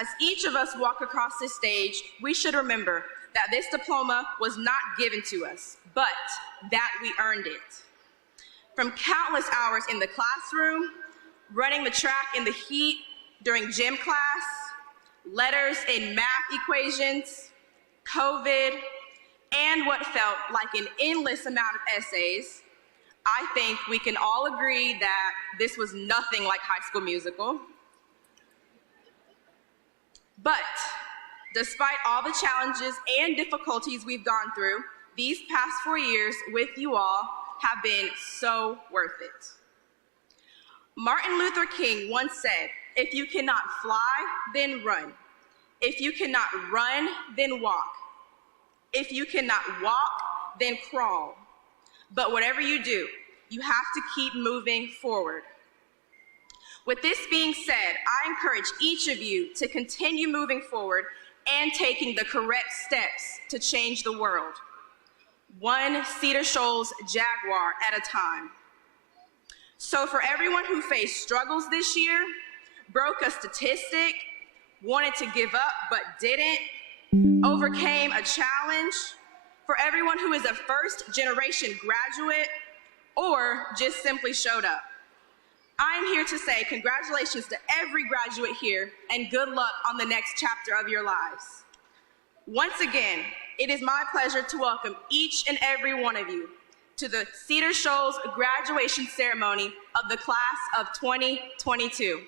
As each of us walk across this stage, we should remember that this diploma was not given to us, but that we earned it. From countless hours in the classroom, running the track in the heat during gym class, letters in math equations, COVID, and what felt like an endless amount of essays, I think we can all agree that this was nothing like High School Musical. But despite all the challenges and difficulties we've gone through, these past 4 years with you all have been so worth it. Martin Luther King once said, "If you cannot fly, then run. If you cannot run, then walk. If you cannot walk, then crawl. But whatever you do, you have to keep moving forward." With this being said, I encourage each of you to continue moving forward and taking the correct steps to change the world, one Cedar Shoals Jaguar at a time. So for everyone who faced struggles this year, broke a statistic, wanted to give up but didn't, overcame a challenge, for everyone who is a first-generation graduate or just simply showed up, I am here to say congratulations to every graduate here and good luck on the next chapter of your lives. Once again, it is my pleasure to welcome each and every one of you to the Cedar Shoals graduation ceremony of the class of 2022.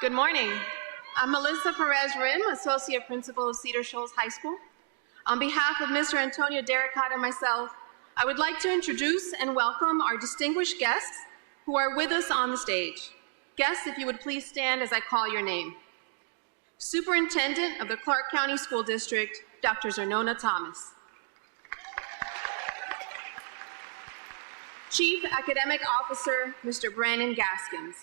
Good morning. I'm Melissa Perez-Rim, Associate Principal of Cedar Shoals High School. On behalf of Mr. Antonio Derricott and myself, I would like to introduce and welcome our distinguished guests who are with us on the stage. Guests, if you would please stand as I call your name. Superintendent of the Clark County School District, Dr. Zernona Thomas. Chief Academic Officer, Mr. Brandon Gaskins.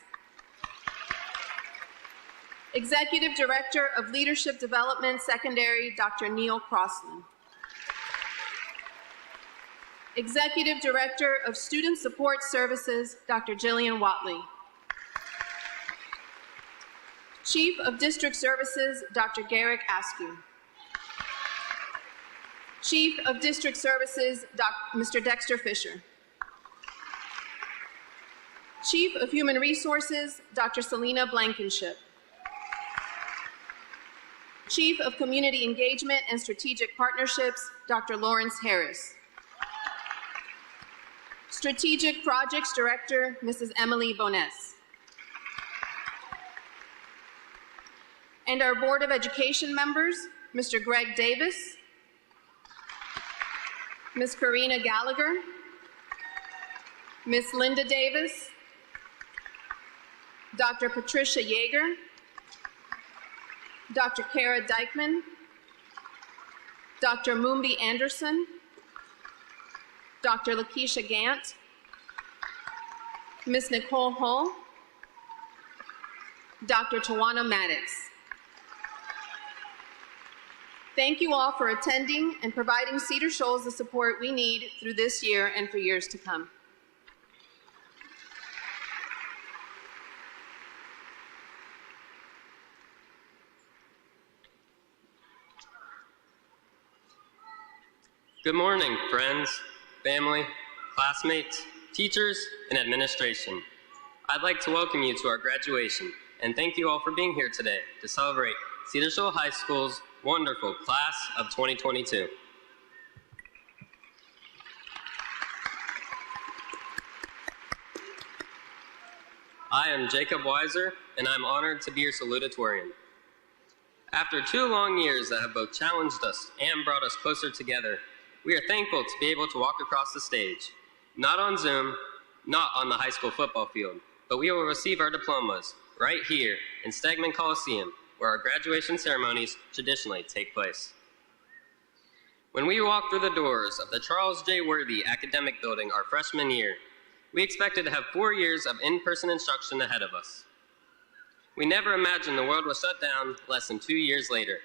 Executive Director of Leadership Development Secondary, Dr. Neil Crossland. Executive Director of Student Support Services, Dr. Jillian Watley. Chief of District Services, Dr. Garrick Askew. Chief of District Services, Mr. Dexter Fisher. Chief of Human Resources, Dr. Selena Blankenship. Chief of Community Engagement and Strategic Partnerships, Dr. Lawrence Harris. Strategic Projects Director, Mrs. Emily Bones. And our Board of Education members, Mr. Greg Davis, Ms. Karina Gallagher, Ms. Linda Davis, Dr. Patricia Yeager, Dr. Kara Dykeman, Dr. Mumbi Anderson, Dr. Lakeisha Gant, Ms. Nicole Hull, Dr. Tawana Maddox. Thank you all for attending and providing Cedar Shoals the support we need through this year and for years to come. Good morning, friends, family, classmates, teachers, and administration. I'd like to welcome you to our graduation and thank you all for being here today to celebrate Cedar Shoals High School's wonderful class of 2022. I am Jacob Weiser, and I'm honored to be your salutatorian. After 2 long years that have both challenged us and brought us closer together, we are thankful to be able to walk across the stage, not on Zoom, not on the high school football field, but we will receive our diplomas right here in Stegman Coliseum, where our graduation ceremonies traditionally take place. When we walked through the doors of the Charles J. Worthy Academic Building our freshman year, we expected to have 4 years of in-person instruction ahead of us. We never imagined the world was shut down less than 2 years later.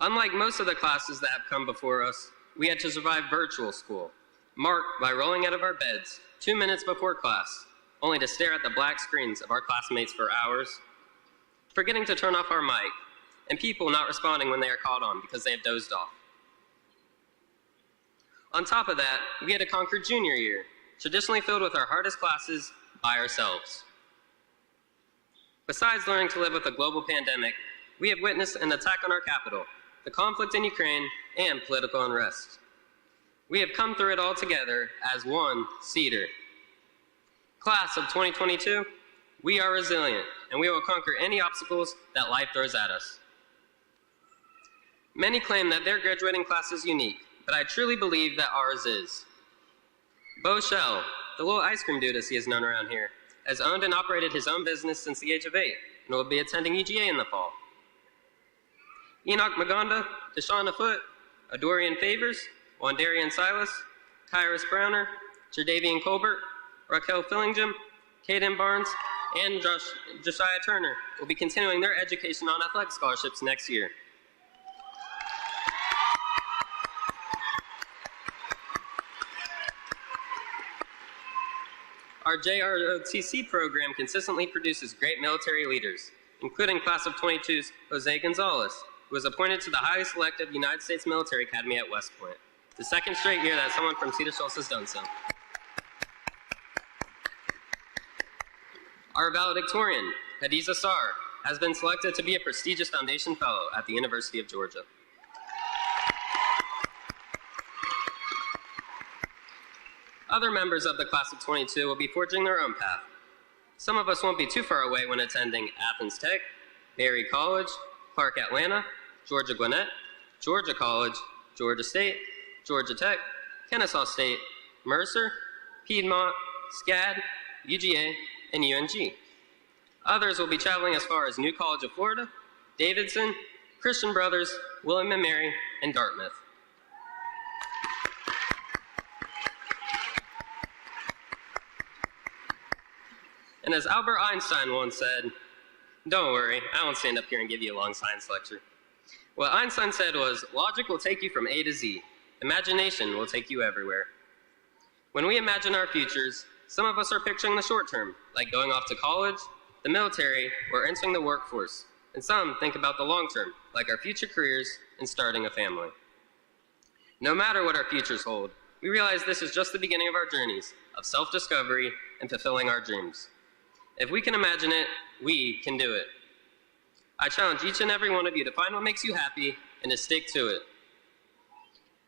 Unlike most of the classes that have come before us, we had to survive virtual school, marked by rolling out of our beds 2 minutes before class, only to stare at the black screens of our classmates for hours, forgetting to turn off our mic, and people not responding when they are called on because they have dozed off. On top of that, we had to conquer junior year, traditionally filled with our hardest classes by ourselves. Besides learning to live with a global pandemic, we have witnessed an attack on our capital, the conflict in Ukraine, and political unrest. We have come through it all together as one Cedar. Class of 2022, we are resilient, and we will conquer any obstacles that life throws at us. Many claim that their graduating class is unique, but I truly believe that ours is. Bo Shell, the little ice cream dude as he is known around here, has owned and operated his own business since the age of 8, and will be attending UGA in the fall. Enoch Magonda, Deshauna Foote, Adorian Favors, Wandarian Silas, Kyrus Browner, Jerdavian Colbert, Raquel Fillingham, Caden Barnes, and Josiah Turner will be continuing their education on athletic scholarships next year. Our JROTC program consistently produces great military leaders, including class of 22's Jose Gonzalez, who was appointed to the highly selective United States Military Academy at West Point, the second straight year that someone from Cedar Shoals has done so. Our valedictorian, Hadiza Sar, has been selected to be a prestigious Foundation Fellow at the University of Georgia. Other members of the class of 22 will be forging their own path. Some of us won't be too far away when attending Athens Tech, Berry College, Clark Atlanta, Georgia Gwinnett, Georgia College, Georgia State, Georgia Tech, Kennesaw State, Mercer, Piedmont, SCAD, UGA, and UNG. Others will be traveling as far as New College of Florida, Davidson, Christian Brothers, William & Mary, and Dartmouth. And as Albert Einstein once said, "Don't worry, I won't stand up here and give you a long science lecture." What Einstein said was, logic will take you from A to Z. Imagination will take you everywhere. When we imagine our futures, some of us are picturing the short term, like going off to college, the military, or entering the workforce. And some think about the long term, like our future careers and starting a family. No matter what our futures hold, we realize this is just the beginning of our journeys of self-discovery and fulfilling our dreams. If we can imagine it, we can do it. I challenge each and every one of you to find what makes you happy and to stick to it.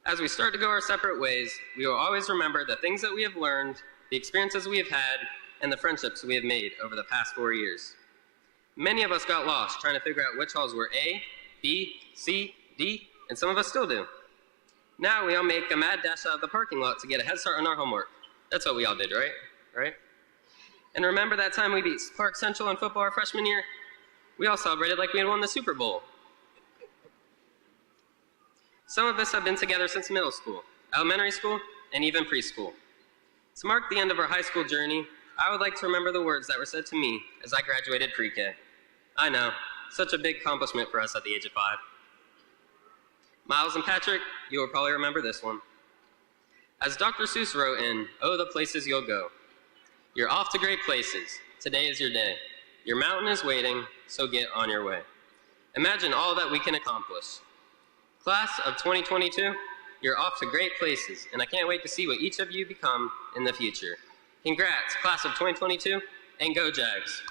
As we start to go our separate ways, we will always remember the things that we have learned, the experiences we have had, and the friendships we have made over the past 4 years. Many of us got lost trying to figure out which halls were A, B, C, D, and some of us still do. Now we all make a mad dash out of the parking lot to get a head start on our homework. That's what we all did, right? And remember that time we beat Park Central in football our freshman year? We all celebrated like we had won the Super Bowl. Some of us have been together since middle school, elementary school, and even preschool. To mark the end of our high school journey, I would like to remember the words that were said to me as I graduated pre-K. I know, such a big accomplishment for us at the age of 5. Miles and Patrick, you will probably remember this one. As Dr. Seuss wrote in "Oh, the Places You'll Go," you're off to great places. Today is your day. Your mountain is waiting, so get on your way. Imagine all that we can accomplish. Class of 2022, you're off to great places, and I can't wait to see what each of you become in the future. Congrats, class of 2022, and go Jags.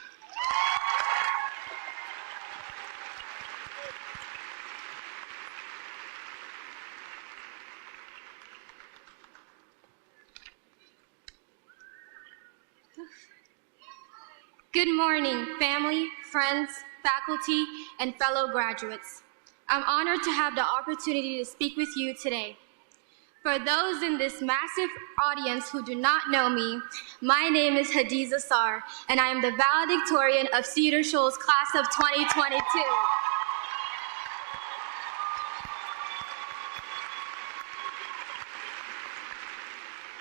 Good morning, family, friends, faculty, and fellow graduates. I'm honored to have the opportunity to speak with you today. For those in this massive audience who do not know me, my name is Hadiza Sar, and I am the valedictorian of Cedar Shoals class of 2022.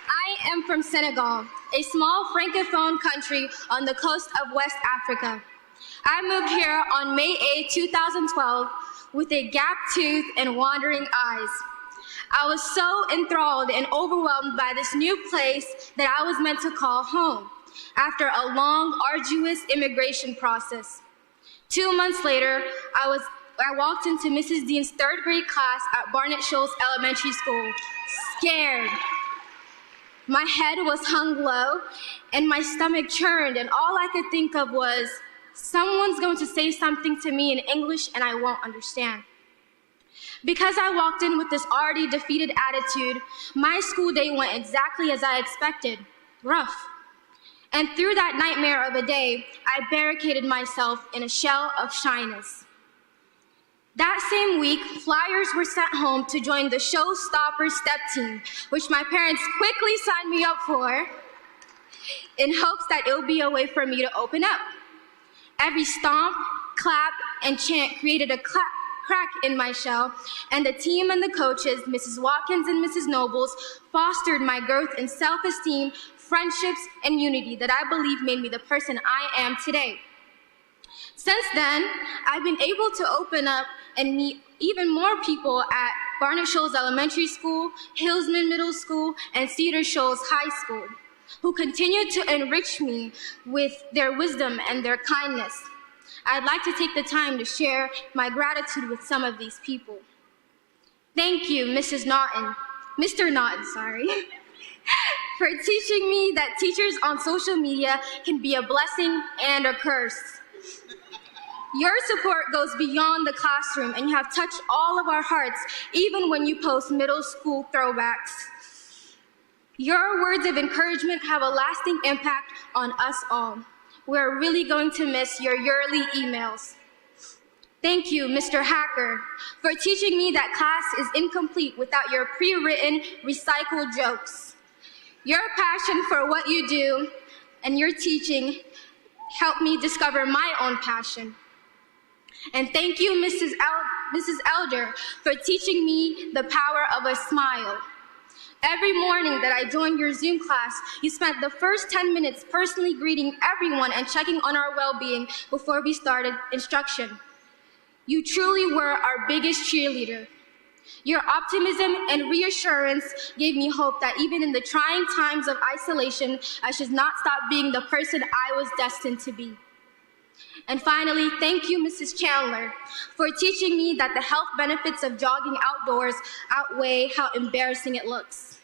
I am from Senegal, a small francophone country on the coast of West Africa. I moved here on May 8, 2012 with a gapped tooth and wandering eyes. I was so enthralled and overwhelmed by this new place that I was meant to call home after a long, arduous immigration process. 2 months later, I walked into Mrs. Dean's 3rd grade class at Barnett Shoals Elementary School, scared. My head was hung low and my stomach churned, and all I could think of was, someone's going to say something to me in English and I won't understand. Because I walked in with this already defeated attitude, my school day went exactly as I expected, rough. And through that nightmare of a day, I barricaded myself in a shell of shyness. That same week, flyers were sent home to join the Showstopper Step Team, which my parents quickly signed me up for in hopes that it would be a way for me to open up. Every stomp, clap, and chant created a crack in my shell, and the team and the coaches, Mrs. Watkins and Mrs. Nobles, fostered my growth in self-esteem, friendships, and unity that I believe made me the person I am today. Since then, I've been able to open up and meet even more people at Barnett Shoals Elementary School, Hillsman Middle School, and Cedar Shoals High School, who continue to enrich me with their wisdom and their kindness. I'd like to take the time to share my gratitude with some of these people. Thank you, Mr. Naughton, for teaching me that teachers on social media can be a blessing and a curse. Your support goes beyond the classroom, and you have touched all of our hearts, even when you post middle school throwbacks. Your words of encouragement have a lasting impact on us all. We're really going to miss your yearly emails. Thank you, Mr. Hacker, for teaching me that class is incomplete without your pre-written, recycled jokes. Your passion for what you do and your teaching helped me discover my own passion. And thank you, Mrs. Elder, for teaching me the power of a smile. Every morning that I joined your Zoom class, you spent the first 10 minutes personally greeting everyone and checking on our well-being before we started instruction. You truly were our biggest cheerleader. Your optimism and reassurance gave me hope that even in the trying times of isolation, I should not stop being the person I was destined to be. And finally, thank you, Mrs. Chandler, for teaching me that the health benefits of jogging outdoors outweigh how embarrassing it looks.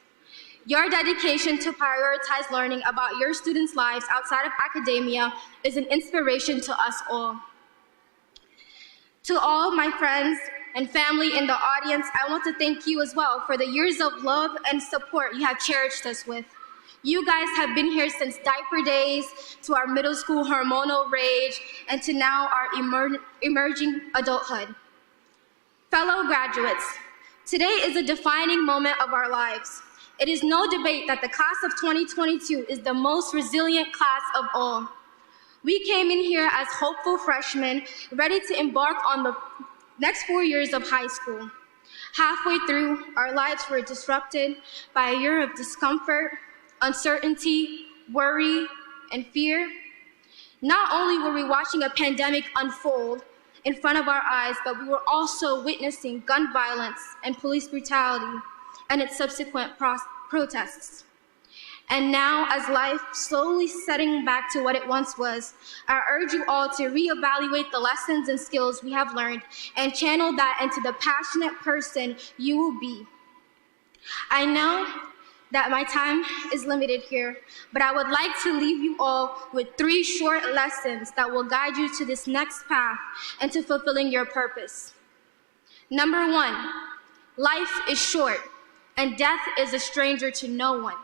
Your dedication to prioritize learning about your students' lives outside of academia is an inspiration to us all. To all my friends and family in the audience, I want to thank you as well for the years of love and support you have cherished us with. You guys have been here since diaper days, to our middle school hormonal rage, and to now our emerging adulthood. Fellow graduates, today is a defining moment of our lives. It is no debate that the class of 2022 is the most resilient class of all. We came in here as hopeful freshmen, ready to embark on the next 4 years of high school. Halfway through, our lives were disrupted by a year of discomfort, uncertainty, worry, and fear. Not only were we watching a pandemic unfold in front of our eyes, but we were also witnessing gun violence and police brutality and its subsequent protests. And now, as life slowly setting back to what it once was, I urge you all to reevaluate the lessons and skills we have learned and channel that into the passionate person you will be. I know that my time is limited here, but I would like to leave you all with 3 short lessons that will guide you to this next path and to fulfilling your purpose. Number 1, life is short, and death is a stranger to no one.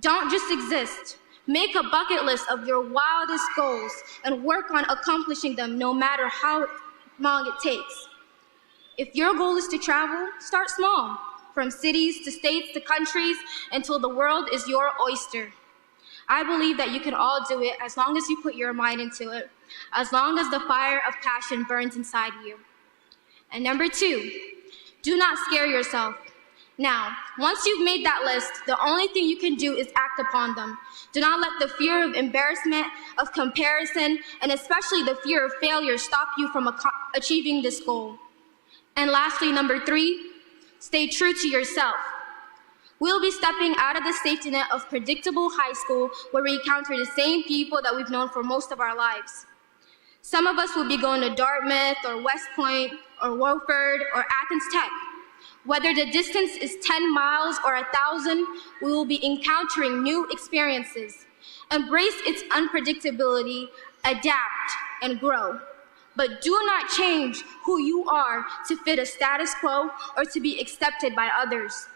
Don't just exist. Make a bucket list of your wildest goals and work on accomplishing them no matter how long it takes. If your goal is to travel, start small, from cities to states to countries, until the world is your oyster. I believe that you can all do it as long as you put your mind into it, as long as the fire of passion burns inside you. And number 2, do not scare yourself. Now, once you've made that list, the only thing you can do is act upon them. Do not let the fear of embarrassment, of comparison, and especially the fear of failure stop you from achieving this goal. And lastly, number 3, stay true to yourself. We'll be stepping out of the safety net of predictable high school where we encounter the same people that we've known for most of our lives. Some of us will be going to Dartmouth or West Point or Wofford or Athens Tech. Whether the distance is 10 miles or 1,000, we will be encountering new experiences. Embrace its unpredictability, adapt, and grow. But do not change who you are to fit a status quo or to be accepted by others.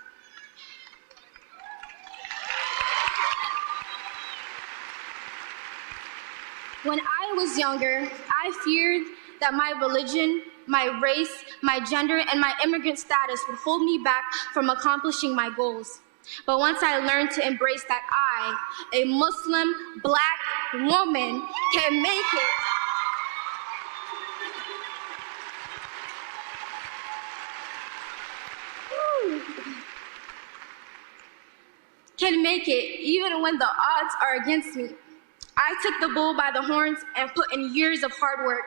When I was younger, I feared that my religion, my race, my gender, and my immigrant status would hold me back from accomplishing my goals. But once I learned to embrace that I, a Muslim Black woman, can make it. Can make it even when the odds are against me. I took the bull by the horns and put in years of hard work.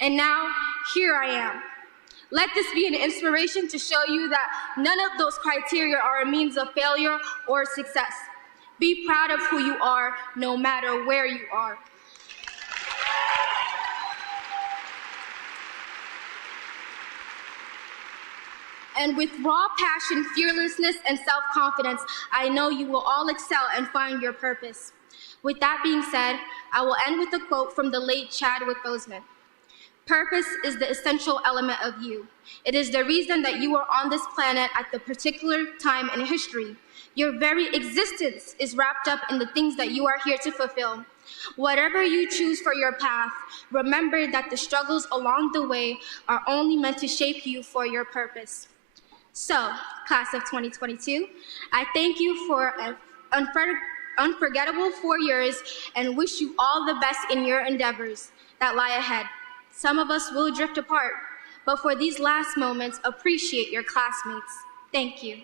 And now, here I am. Let this be an inspiration to show you that none of those criteria are a means of failure or success. Be proud of who you are, no matter where you are. And with raw passion, fearlessness, and self-confidence, I know you will all excel and find your purpose. With that being said, I will end with a quote from the late Chadwick Boseman. Purpose is the essential element of you. It is the reason that you are on this planet at the particular time in history. Your very existence is wrapped up in the things that you are here to fulfill. Whatever you choose for your path, remember that the struggles along the way are only meant to shape you for your purpose. So, class of 2022, I thank you for an unforgettable 4 years and wish you all the best in your endeavors that lie ahead. Some of us will drift apart, but for these last moments, appreciate your classmates. Thank you.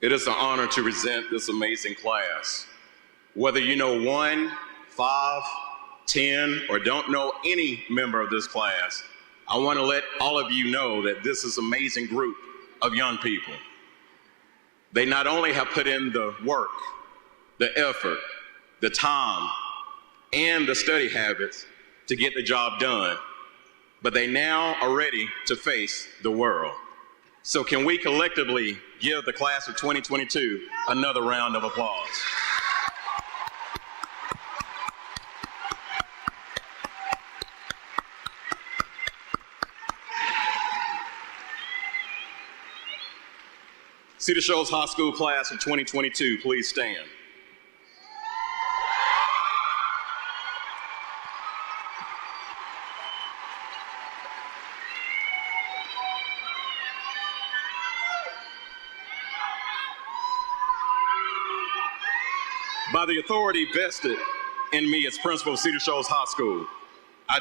It is an honor to present this amazing class. Whether you know 1, 5, 10, or don't know any member of this class, I want to let all of you know that this is an amazing group of young people. They not only have put in the work, the effort, the time, and the study habits to get the job done, but they now are ready to face the world. So can we collectively give the class of 2022 another round of applause? Cedar Shoals High School class of 2022, please stand. By the authority vested in me as principal of Cedar Shoals High School, I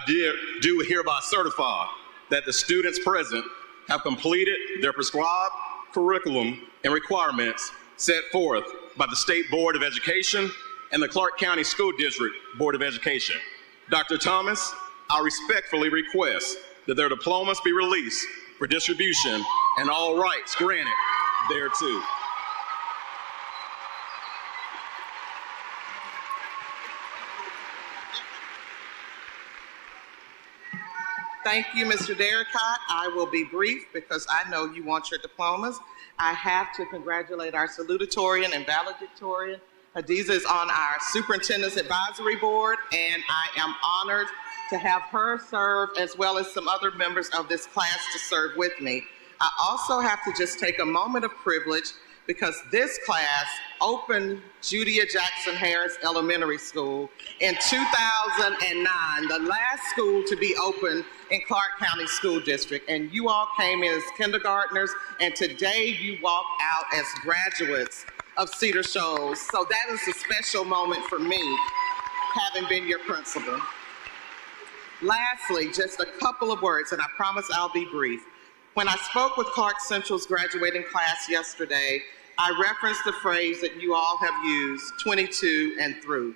do hereby certify that the students present have completed their prescribed curriculum and requirements set forth by the State Board of Education and the Clark County School District Board of Education. Dr. Thomas, I respectfully request that their diplomas be released for distribution and all rights granted thereto. Thank you, Mr. Derricott. I will be brief because I know you want your diplomas. I have to congratulate our salutatorian and valedictorian. Hadiza is on our superintendent's advisory board, and I am honored to have her serve as well as some other members of this class to serve with me. I also have to just take a moment of privilege because this class opened Judea Jackson Harris Elementary School in 2009, the last school to be opened in Clark County School District, and you all came in as kindergartners, and today you walk out as graduates of Cedar Shoals. So that is a special moment for me, having been your principal. Lastly, just a couple of words, and I promise I'll be brief. When I spoke with Clark Central's graduating class yesterday, I referenced the phrase that you all have used, 22 and through.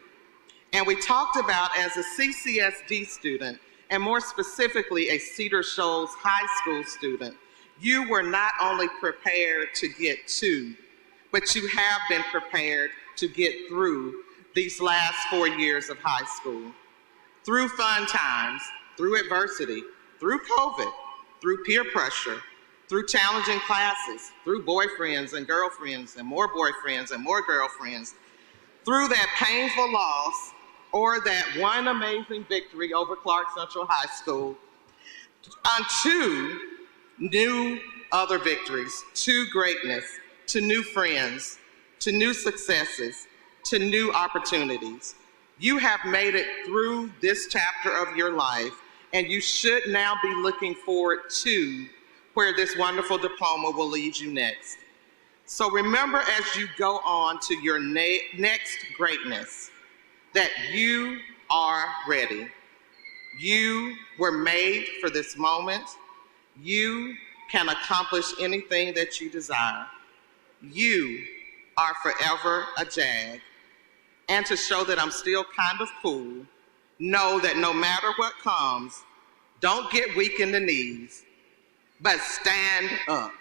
And we talked about, as a CCSD student, and more specifically a Cedar Shoals High School student, you were not only prepared to get to, but you have been prepared to get through these last 4 years of high school. Through fun times, through adversity, through COVID, through peer pressure, through challenging classes, through boyfriends and girlfriends and more boyfriends and more girlfriends, through that painful loss or that one amazing victory over Clark Central High School, unto new other victories, to greatness, to new friends, to new successes, to new opportunities. You have made it through this chapter of your life, and you should now be looking forward to where this wonderful diploma will lead you next. So remember, as you go on to your next greatness, that you are ready. You were made for this moment. You can accomplish anything that you desire. You are forever a JAG. And to show that I'm still kind of cool, know that no matter what comes, don't get weak in the knees, but stand up.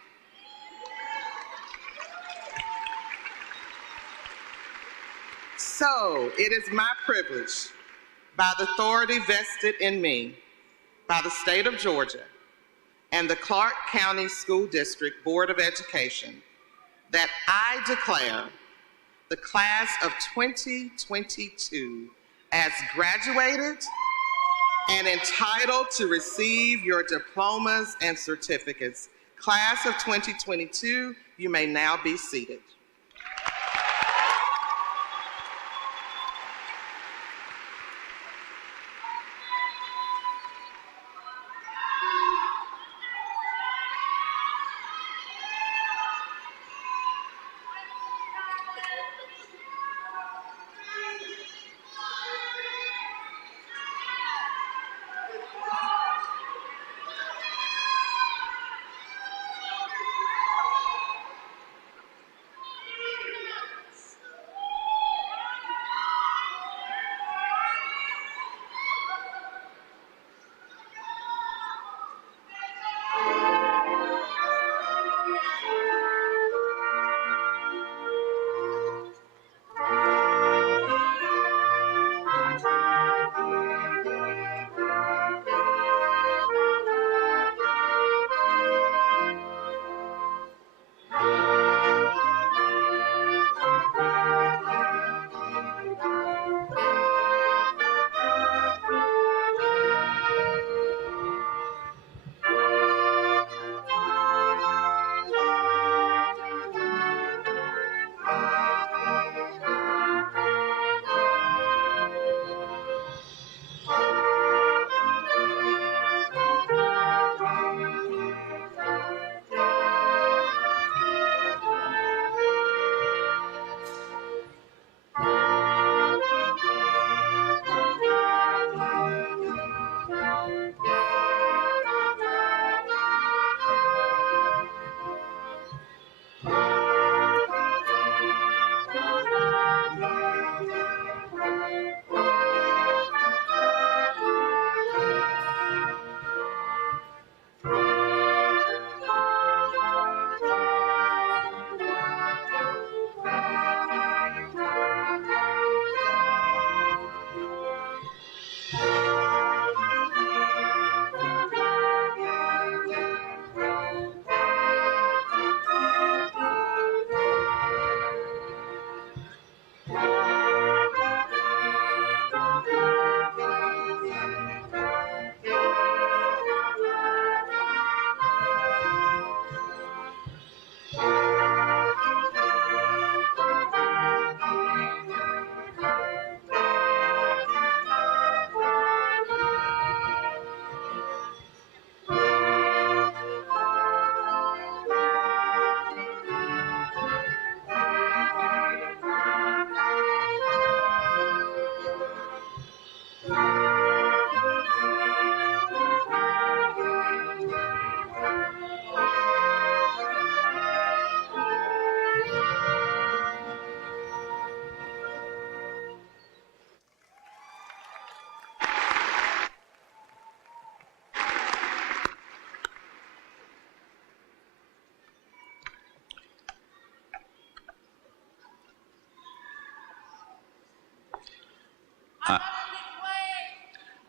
So it is my privilege, by the authority vested in me by the state of Georgia and the Clark County School District Board of Education, that I declare the class of 2022 as graduated and entitled to receive your diplomas and certificates. Class of 2022, you may now be seated.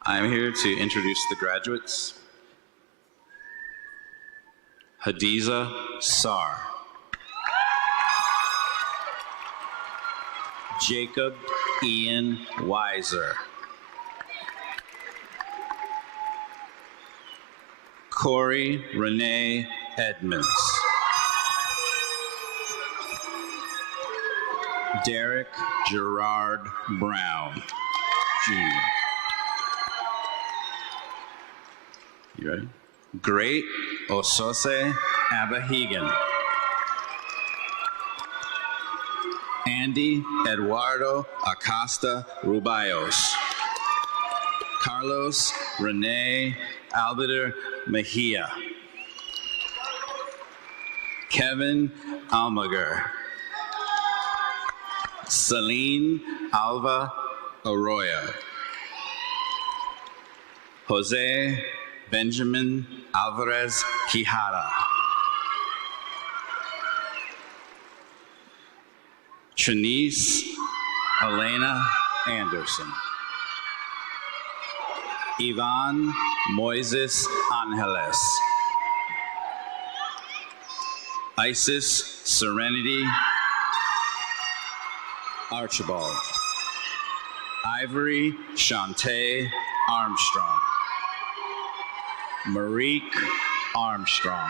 I'm here to introduce the graduates. Hadiza Sar. Jacob Ian Weiser. Corey Renee Edmonds. Derek Gerard Brown, Jr. You ready? Great Osose Abahegan. Andy Eduardo Acosta Rubayos. Carlos Rene Alvader Mejia. Kevin Almager. Celine Alva Arroyo. Jose Benjamin Alvarez Quijada. Trinice Elena Anderson. Ivan Moises Angeles. Isis Serenity Archibald. Ivory Shantae Armstrong. Marique Armstrong.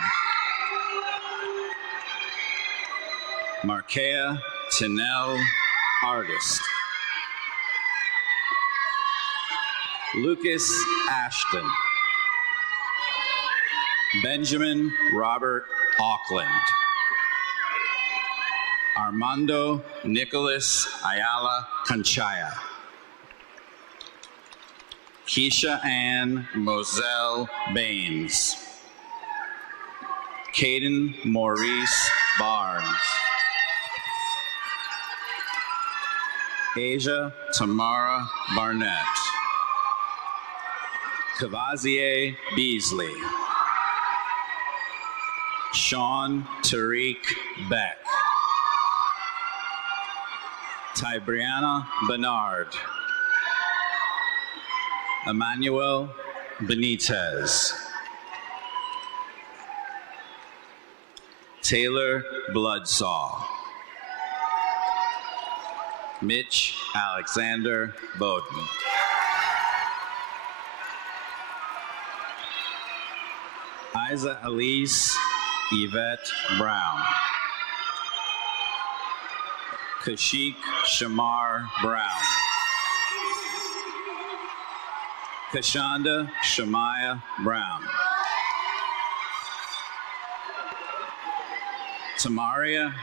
Markea Tinell Artist. Lucas Ashton. Benjamin Robert Auckland. Armando Nicholas Ayala Conchaya. Keisha Ann Moselle Baines. Caden Maurice Barnes. Asia Tamara Barnett. Cavazier Beasley. Sean Tariq Beck. Tybriana Bernard. Emmanuel Benitez. Taylor Bloodsaw. Mitch Alexander Bowden. Isa Elise Yvette Brown. Kashik Shamar Brown. Kashanda Shamaya Brown. Tamaria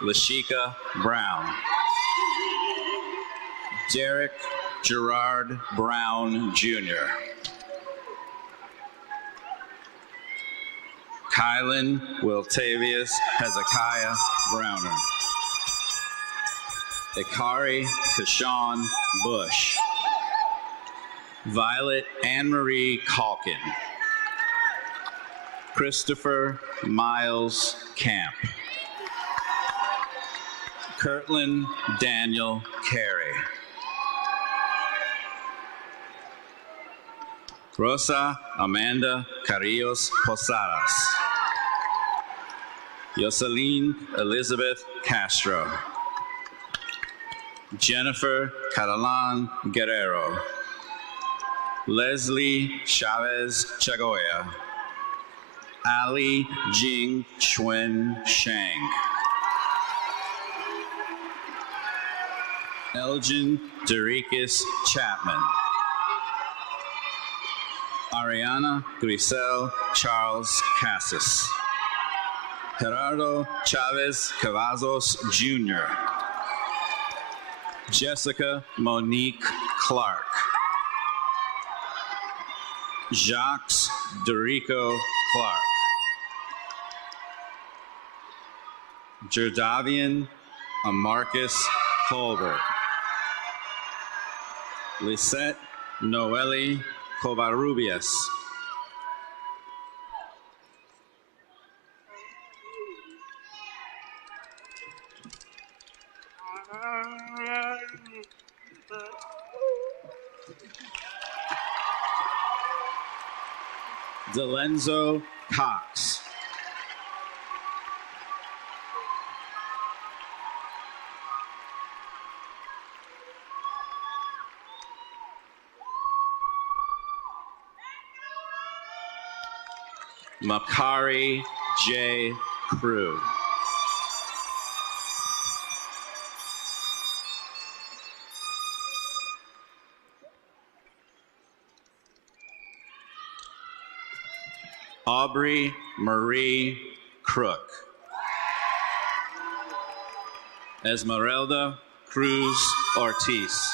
Lashika Brown. Derek Gerard Brown, Jr. Kylan Wiltavius Hezekiah Browner. Ikari Kashawn Bush. Violet Anne-Marie Calkin. Christopher Miles Camp. Kirtland Daniel Carey. Rosa Amanda Carrillos Posadas. Yoselin Elizabeth Castro. Jennifer Catalan Guerrero. Leslie Chavez Chagoya. Ali Jing Chuen Shang. Elgin Derikis Chapman. Ariana Grisel Charles Cassis. Gerardo Chavez Cavazos Jr. Jessica Monique Clark. Jacques Dorico Clark. Jerdavian Amarcus Colbert. Lisette Noeli Covarrubias. Delenzo Cox. Makari J. Crew. Aubrey Marie Crook. Esmeralda Cruz Ortiz.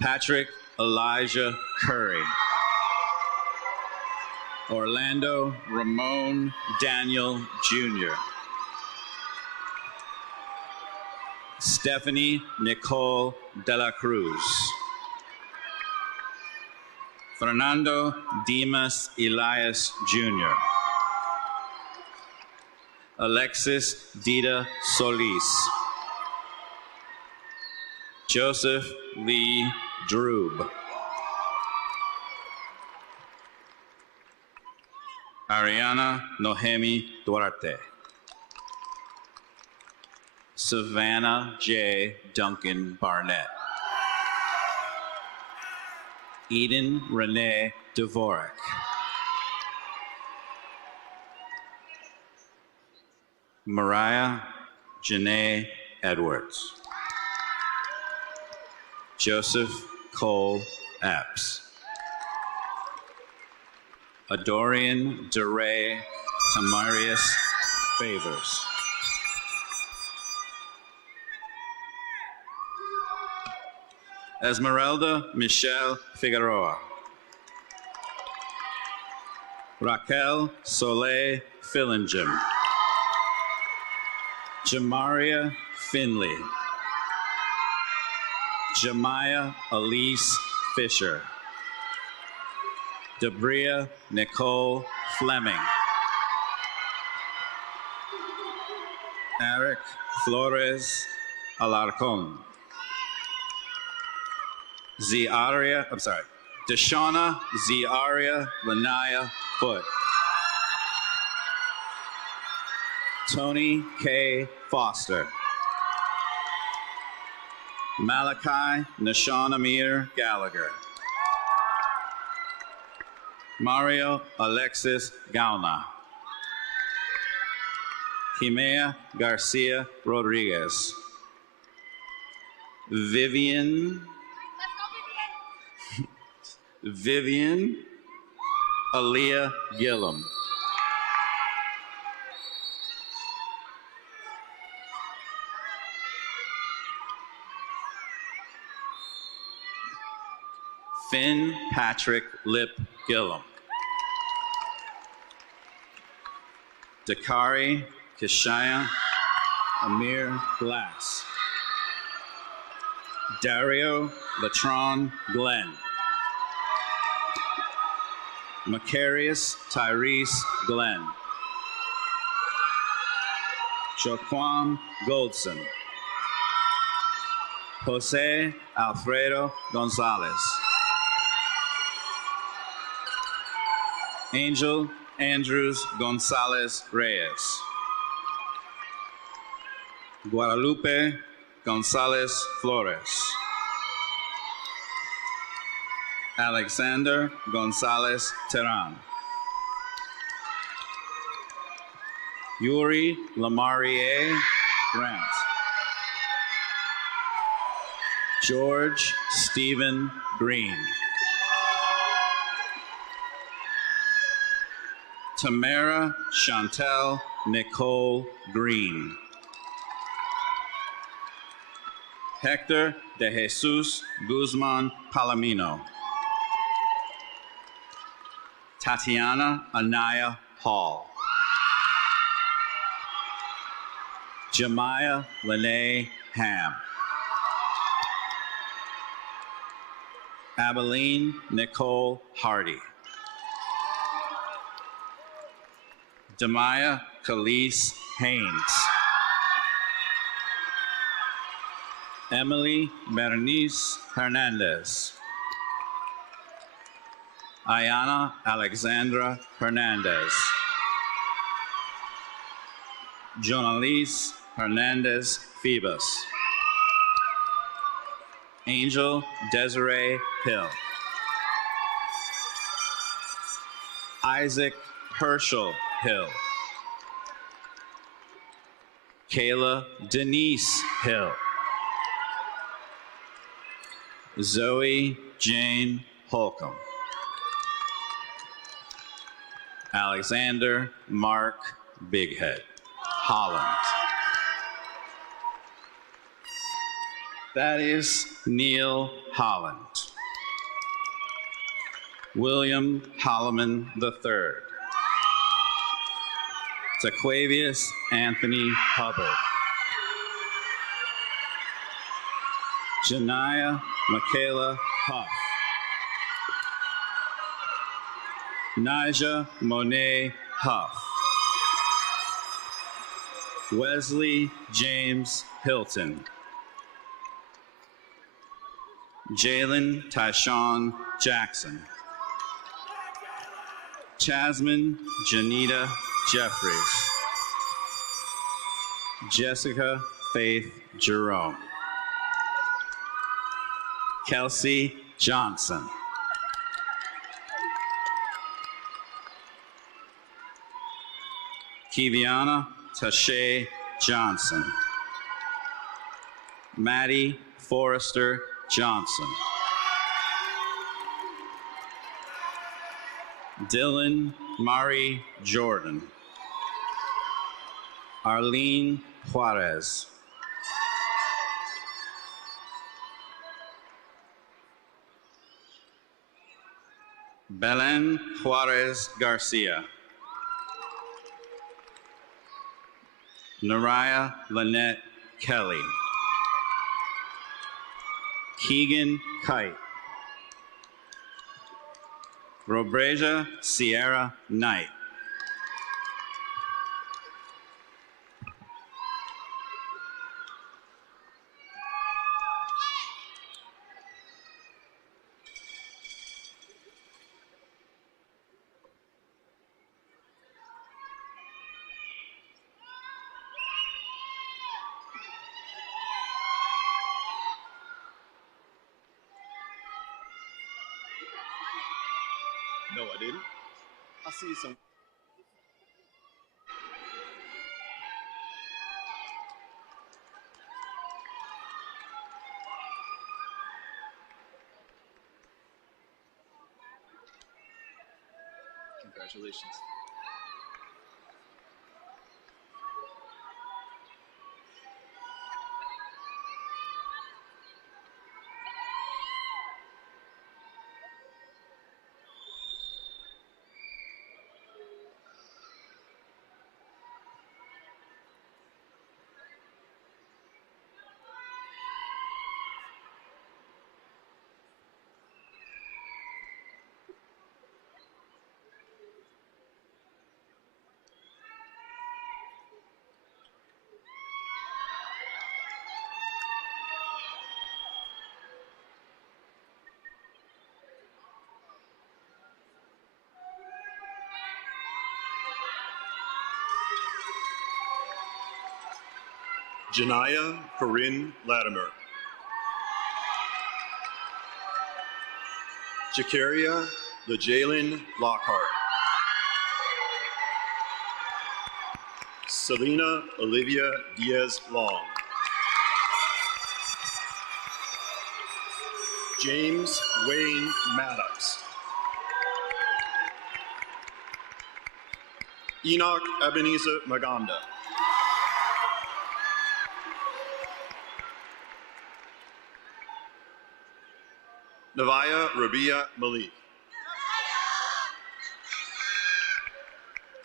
Patrick Elijah Curry. Orlando Ramon Daniel Jr. Stephanie Nicole De La Cruz. Fernando Dimas Elias Jr. Alexis Dita Solis. Joseph Lee Drube. Ariana Nohemi Duarte. Savannah J. Duncan Barnett. Eden Renee Dvorak. Mariah Janae Edwards. Joseph Cole Epps. Adorian DeRay Tamarius Favors. Esmeralda Michelle Figueroa. Raquel Soleil Fillingem. Jamaria Finley. Jemiah Elise Fisher. Debria Nicole Fleming. Eric Flores Alarcon. Deshauna Ziaria Lanaya Foot. Tony K. Foster. Malachi Nashawn Amir Gallagher. Mario Alexis Gauna. Jimea Garcia Rodriguez. Vivian Aaliyah Gillum. Finn Patrick Lip Gillum. Dakari Kishaya Amir Glass. Dario Latron Glenn. Macarius Tyrese Glenn. Joaquin Goldson. Jose Alfredo Gonzalez. Angel Andrews Gonzalez Reyes. Guadalupe Gonzalez Flores. Alexander Gonzalez Terran. Yuri Lamarie Grant. George Stephen Green. Tamara Chantel Nicole Green. Hector de Jesus Guzman Palomino. Tatiana Anaya Hall. Jemiah Lene Ham. Abilene Nicole Hardy. Demaya Khalees Haynes. Emily Bernice Hernandez. Ayana Alexandra Hernandez. Jonalise Hernandez Phoebus. Angel Desiree Hill. Isaac Herschel Hill. Kayla Denise Hill. Zoe Jane Holcomb. Alexander Mark Bighead Holland. That is Neil Holland. William Holloman III. Taquavius Anthony Hubbard. Janiyah Michaela Huff. Naja Monet Huff. Wesley James Hilton. Jalen Tyshawn Jackson. Jasmine Janita Jeffries. Jessica Faith Jerome. Kelsey Johnson. Kiviana Tashay Johnson. Maddie Forrester Johnson. Dylan Mari Jordan. Arlene Juarez. Belen Juarez Garcia. Naraya Lynette Kelly. Keegan Kite. Robreja Sierra Knight. No, I didn't. I see some. Congratulations. Janiyah Corinne Latimer. Jakaria LeJalen Lockhart. Selena Olivia Diaz Long. James Wayne Maddox. Enoch Ebenezer Maganda. Navaya Rabia Malik.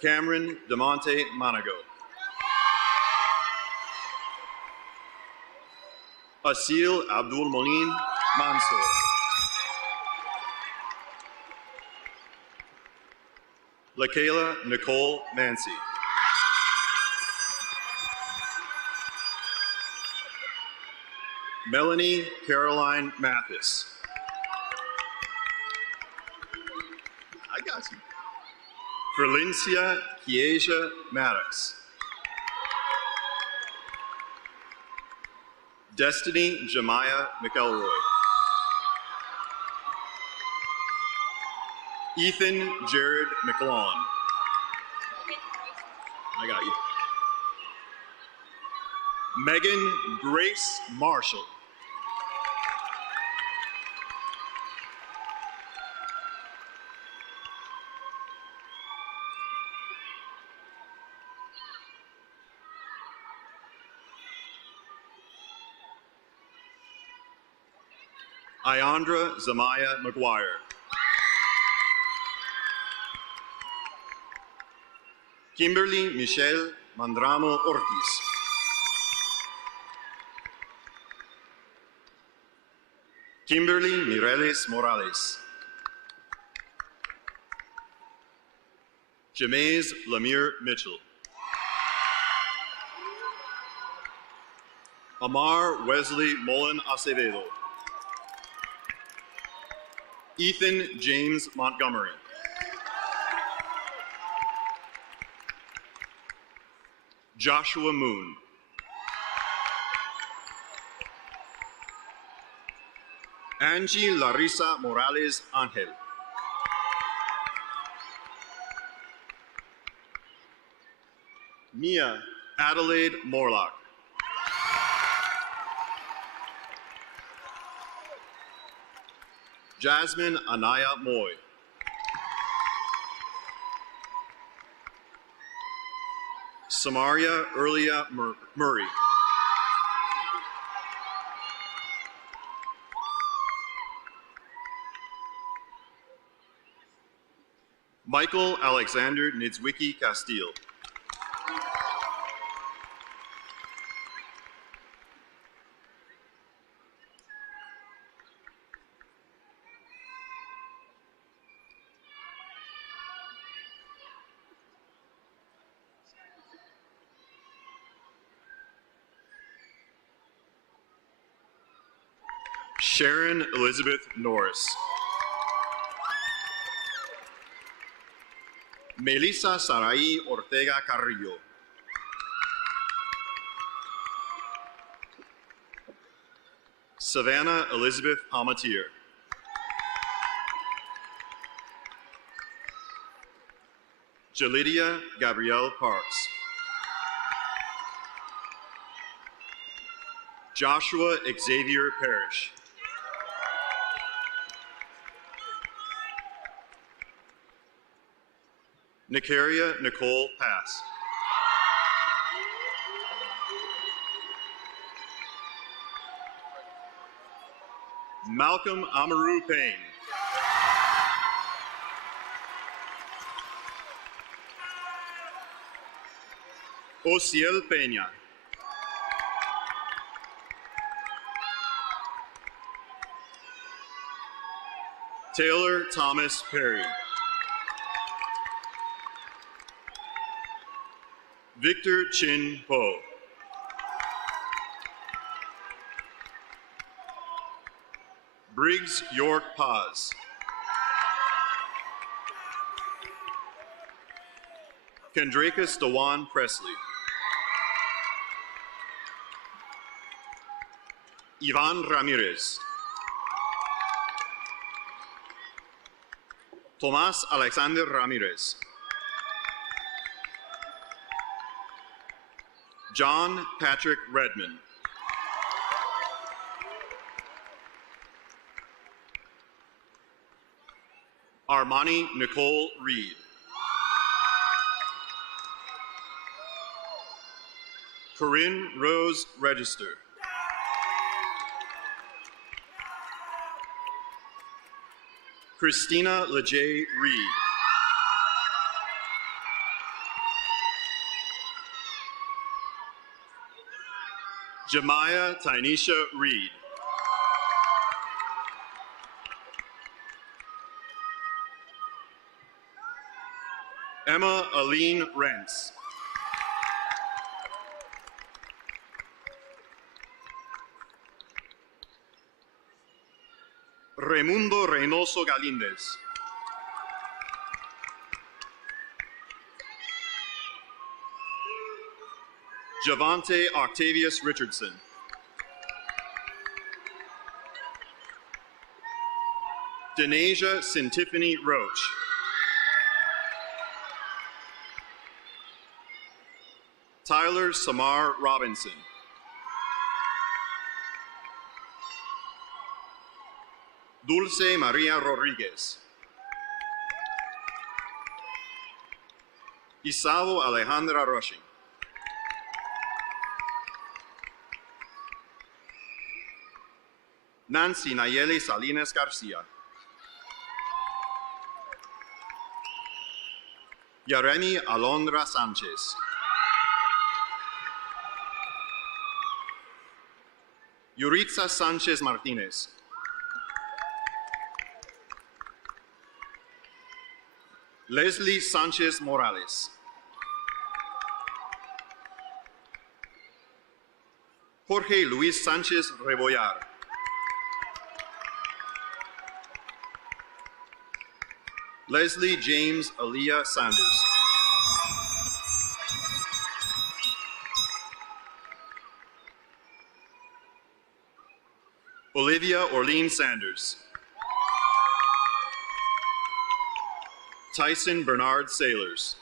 Cameron DeMonte Monago. Asil Abdul Monin Mansour. LaKayla Nicole Mancy. Melanie Caroline Mathis. I got you. Verlincia Kiesia Maddox. Destiny Jemiah McElroy. Ethan Jared McLawn. I got you. Megan Grace Marshall. Iandra Zamaya McGuire. Kimberly Michelle Mandramo Ortiz. Kimberly Mireles Morales. Jamaze Lamir Mitchell. Amar Wesley Mullen Acevedo. Ethan James Montgomery. Joshua Moon. Angie Larissa Morales Angel. Mia Adelaide Morlock. Jasmine Anaya Moy. Samaria Erlia Murray. Michael Alexander Nidzwicki Castile. Sharon Elizabeth Norris. Melissa Sarai Ortega Carrillo. Savannah Elizabeth Palmatier. Jalidia Gabrielle Parks. Joshua Xavier Parrish. Nicaria Nicole Pass. Malcolm Amaru Payne. Ociel Peña. Taylor Thomas Perry. Victor Chin Ho. Briggs York Paz. Kendrakus Dewan Presley. Ivan Ramirez. Tomas Alexander Ramirez. John Patrick Redmond. Armani Nicole Reed. Corinne Rose Register. Christina LeJay Reed. Jemiah Tynesha Reed. Emma Aline Rentz. Raimundo Reynoso Galíndez. Javante Octavius Richardson. Denasia Sintiphany Roach. Tyler Samar Robinson. Dulce Maria Rodriguez. Isao Alejandra Rushing. Nancy Nayeli Salinas Garcia. Yaremi Alondra Sanchez. Yuritza Sanchez Martinez. Leslie Sanchez Morales. Jorge Luis Sanchez Rebollar. Leslie James Aaliyah Sanders. Olivia Orlean Sanders. Tyson Bernard Sailors.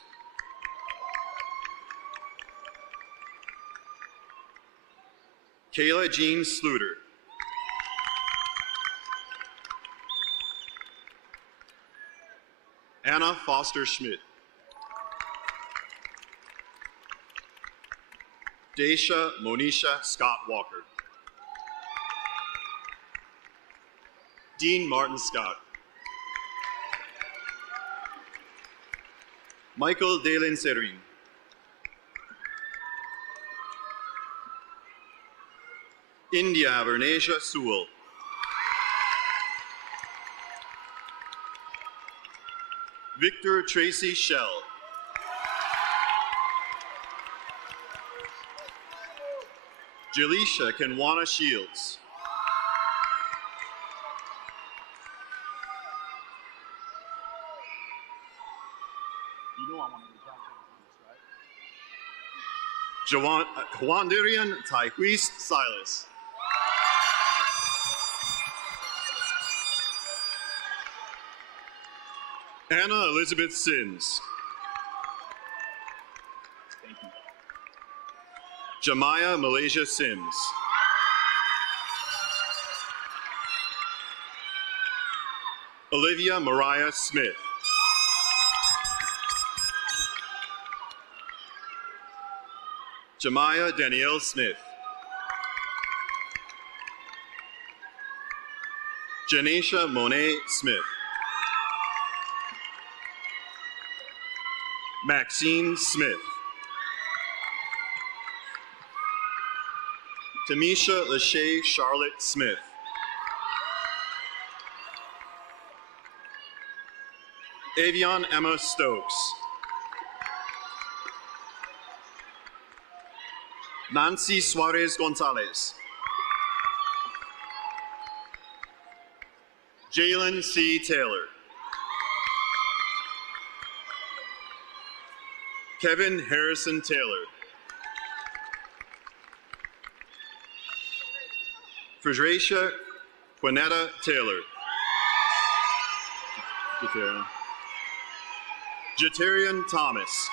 Kayla Jean Sluter. Anna Foster Schmidt. Daisha Monisha Scott Walker. Dean Martin Scott. Michael Dalen Serin. India Vernasia Sewell. Victor Tracy Shell. Jaleisha Kenwana Shields. You know I want to be right? Juandirian Tyquise Silas. Anna Elizabeth Sims. Thank you. Jemiah Malaysia Sims. Olivia Mariah Smith. Jemiah Danielle Smith. Janisha Monet Smith. Maxine Smith. Tamisha Lachey Charlotte Smith. Avion Emma Stokes. Nancy Suarez Gonzalez. Jalen C. Taylor. Kevin Harrison Taylor. Fredericia Quinetta Taylor. Jeterian Thomas.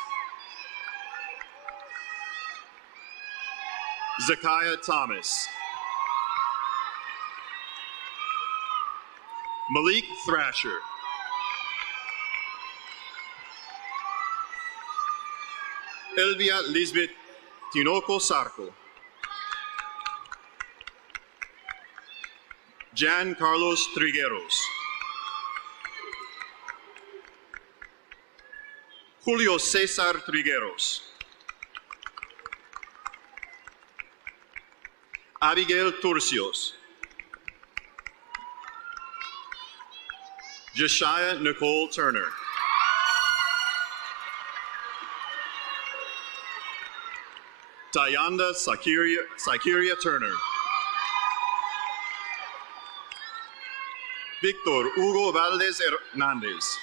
Zakiah Thomas. Malik Thrasher. Elvia Lisbeth Tinoco Sarco. Jan Carlos Trigueros. Julio Cesar Trigueros. Abigail Turcios. Josiah Nicole Turner. Tayanda Sakiria Turner. Victor Hugo Valdez Hernandez.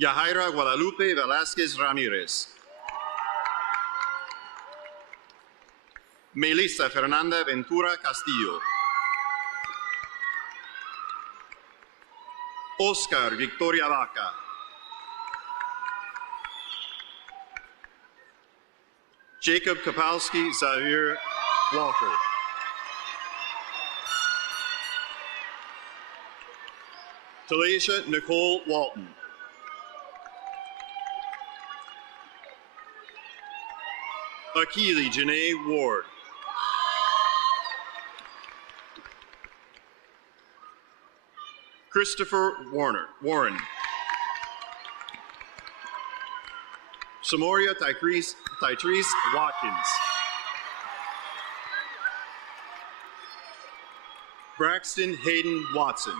Yahaira Guadalupe Velázquez Ramirez. Melissa Fernanda Ventura Castillo. Oscar Victoria Vaca. Jacob Kapowski Xavier Walker. Talasia Nicole Walton. Akili Janae Ward. Christopher Warren. Samoria Tytrice Watkins. Braxton Hayden Watson.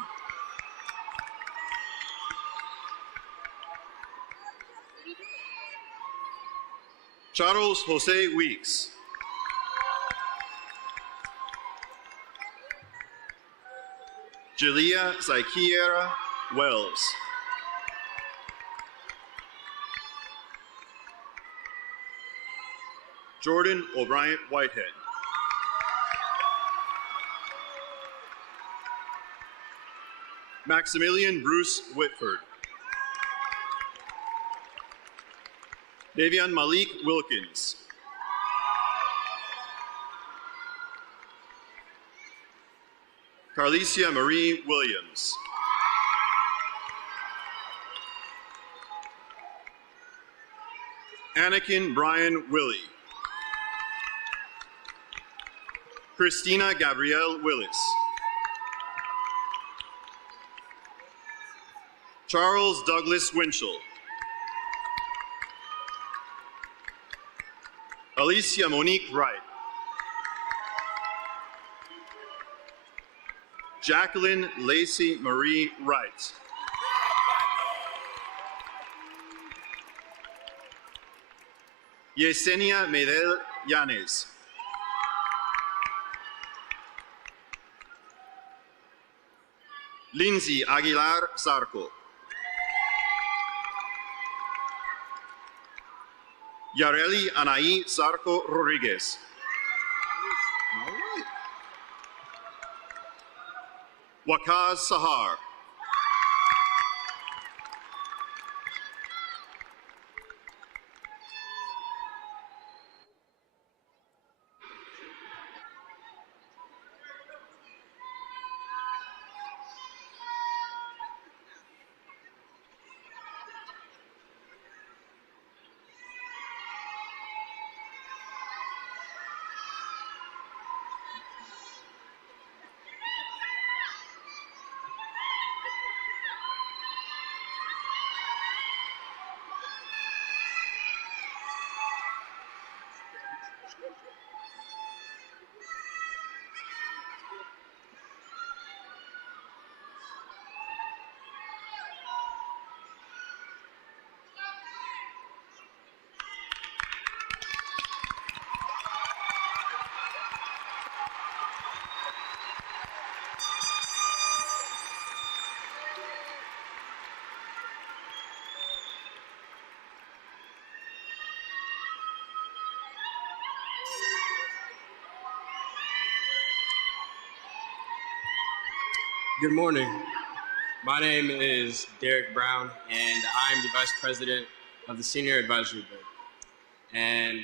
Charles Jose Weeks. Julia Zykiera Wells. Jordan O'Brien Whitehead. Maximilian Bruce Whitford. Davian Malik Wilkins. Carlicia Marie Williams. Anakin Brian Willie. Christina Gabrielle Willis. Charles Douglas Winchell. Alicia Monique Wright. Jacqueline Lacey Marie Wright. Yesenia Medel Yanes. Lindsay Aguilar Zarco. Yareli Anaí Zarco Rodriguez. All right. Wakaz Sahar. Good morning. My name is Derek Brown, and I'm the Vice President of the Senior Advisory Board. And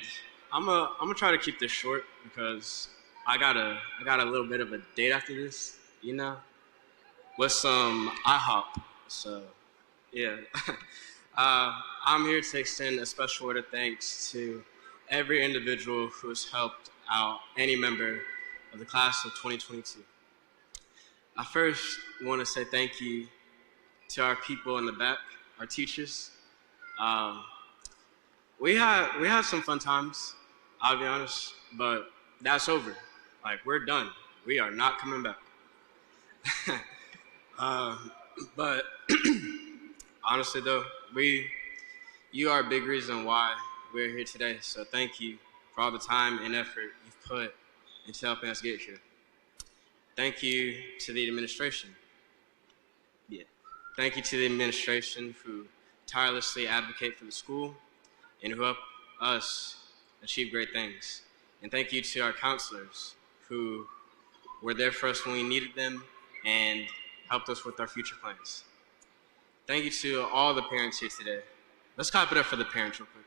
I'm gonna try to keep this short because I got a little bit of a date after this, you know, with some IHOP. So, yeah. I'm here to extend a special word of thanks to every individual who's helped out any member of the class of 2022. I first want to say thank you to our people in the back, our teachers. We had some fun times, I'll be honest, but that's over. Like, we're done. We are not coming back. But honestly, though, you are a big reason why we're here today. So thank you for all the time and effort you've put into helping us get here. Thank you to the administration. Thank you to the administration who tirelessly advocate for the school and who help us achieve great things. And thank you to our counselors who were there for us when we needed them and helped us with our future plans. Thank you to all the parents here today. Let's clap it up for the parents real quick.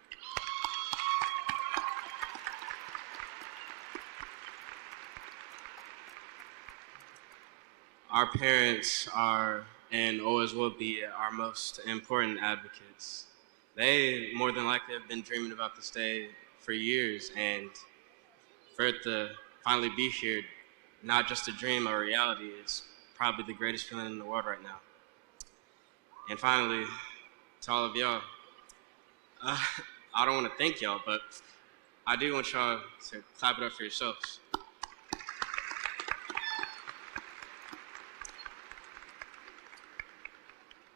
Our parents are and always will be our most important advocates. They more than likely have been dreaming about this day for years, and for it to finally be here, not just a dream or a reality, is probably the greatest feeling in the world right now. And finally, to all of y'all, I don't want to thank y'all, but I do want y'all to clap it up for yourselves.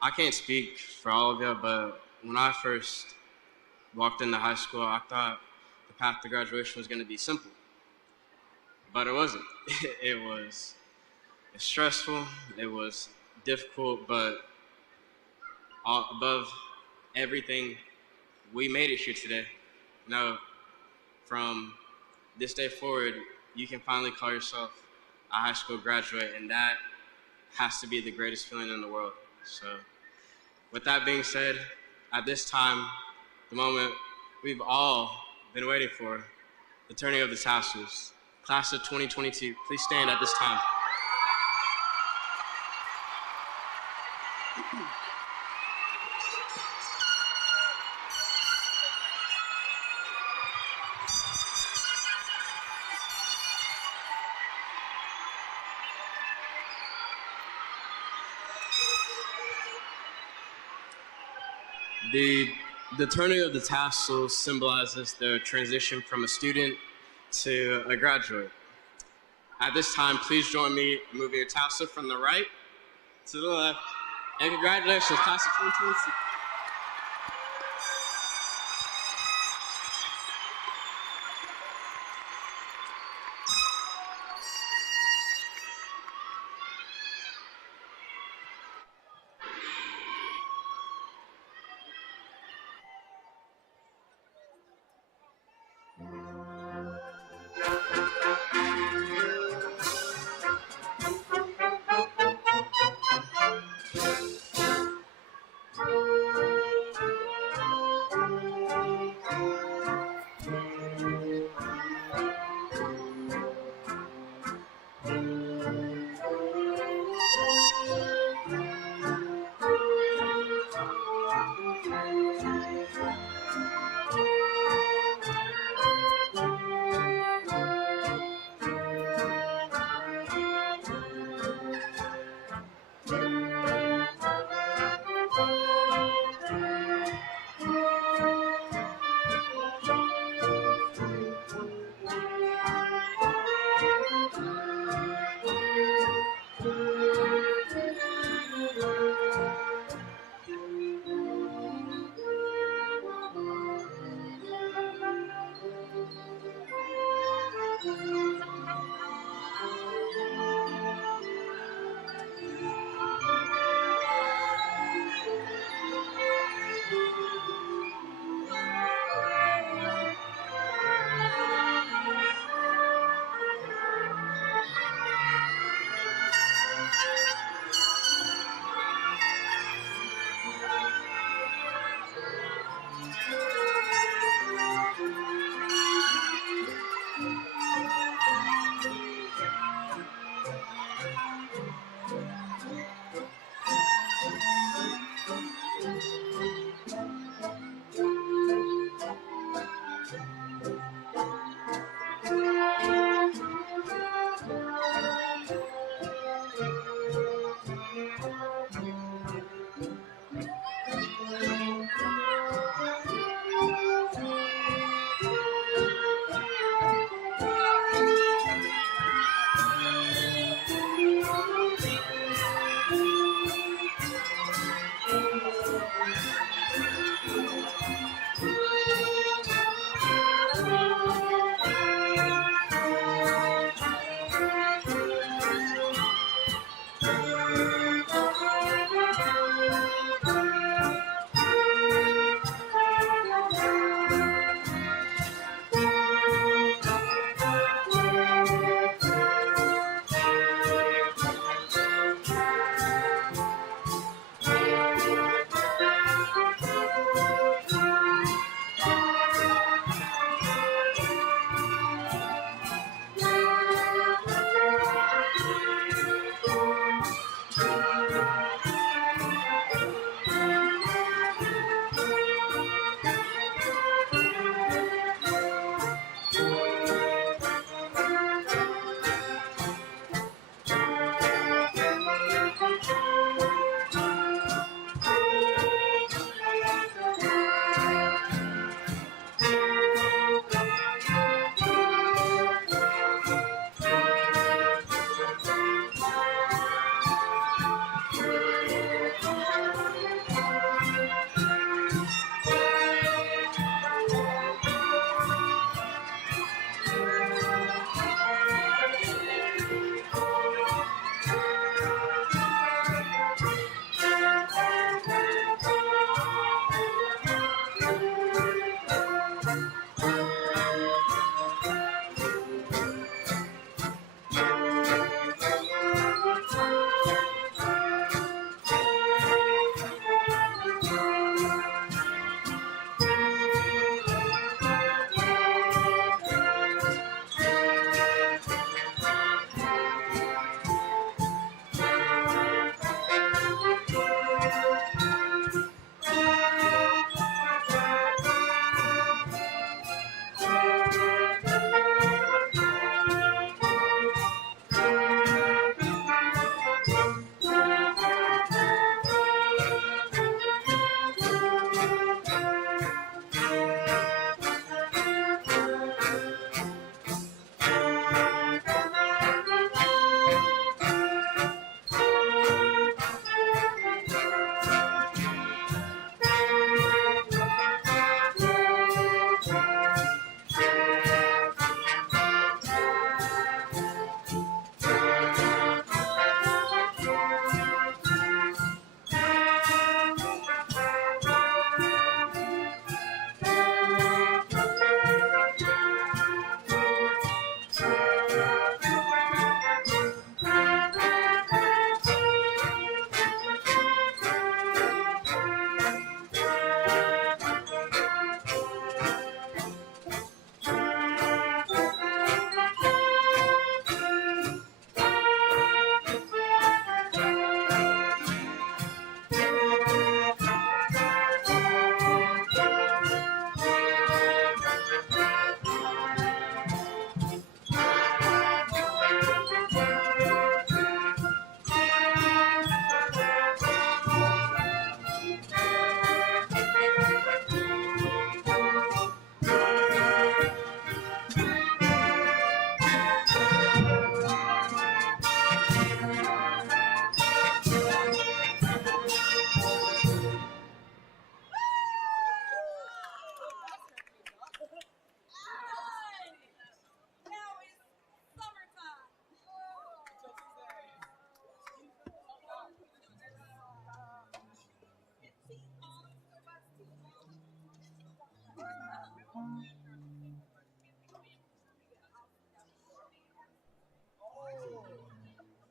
I can't speak for all of y'all, but when I first walked into high school, I thought the path to graduation was going to be simple. But it wasn't. It was stressful, it was difficult, but above everything, we made it here today. Now, from this day forward, you can finally call yourself a high school graduate, and that has to be the greatest feeling in the world. So, with that being said, at this time, the moment we've all been waiting for, the turning of the tassels. Class of 2022, please stand at this time. The turning of the tassels symbolizes the transition from a student to a graduate. At this time, please join me in moving your tassel from the right to the left. And congratulations, class of 2022.